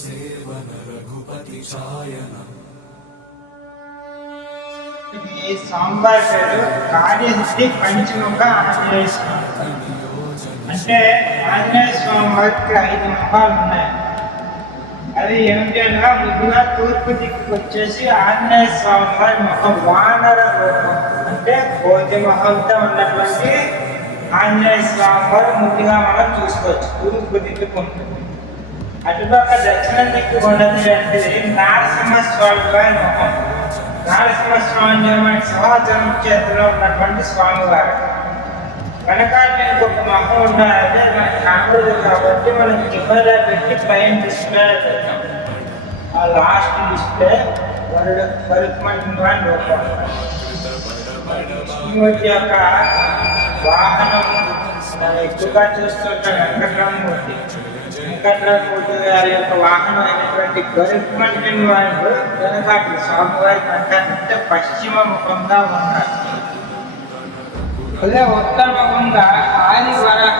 సేవన రఘుపతి ఛాయన. ఈ స్వామివారి పేరు కార్యసిద్ధి పంచముఖ ఆంజనేయ స్వామి. అంటే ఆంజనేయ స్వామి వారికి 5 ముఖాలు ఉన్నాయి. అది ఏమిటి అనగా ముందుగా తూర్పు దిక్కు వచ్చేసి ఆంజనేయ స్వామి వారి ముఖం వానర రూపం, అంటే కోతి మొహంతో ఉన్నటువంటి ఆంజనేయ స్వామి వారు ముందుగా మనం చూసుకోవచ్చు. తూర్పు దిక్కుకు ఉంటుంది. అటుపక్క దక్షిణ దిక్కు ఉన్నది అంటే నరసింహస్వామి వారి ముఖం. నరసింహస్వామి వారి సమాచారం చేతిలో ఉన్నటువంటి స్వామివారు కనుక దీనికి ఒక మొహం ఉండాలంటే మనకి కనబడదు కాబట్టి మనం కెమెరా పెట్టి పైన డిస్ప్లే పెడతాం. ఆ లాస్ట్ డిస్ప్లే వరుకుమంటున్న రూపం. విష్ణుమూర్తి యొక్క వాహనం ఎక్కువగా చూస్తుంటాం వెంకటరామమూర్తి. వెంకటరామమూర్తి గారి యొక్క వాహనం అయినటువంటి గరుకుమంటున్న వాళ్ళు వెనకాటి స్వామివారి కంటే పశ్చిమ ముఖంగా ఉన్నారు. అదే ఉత్తర ముఖంగా ఆది వరాహ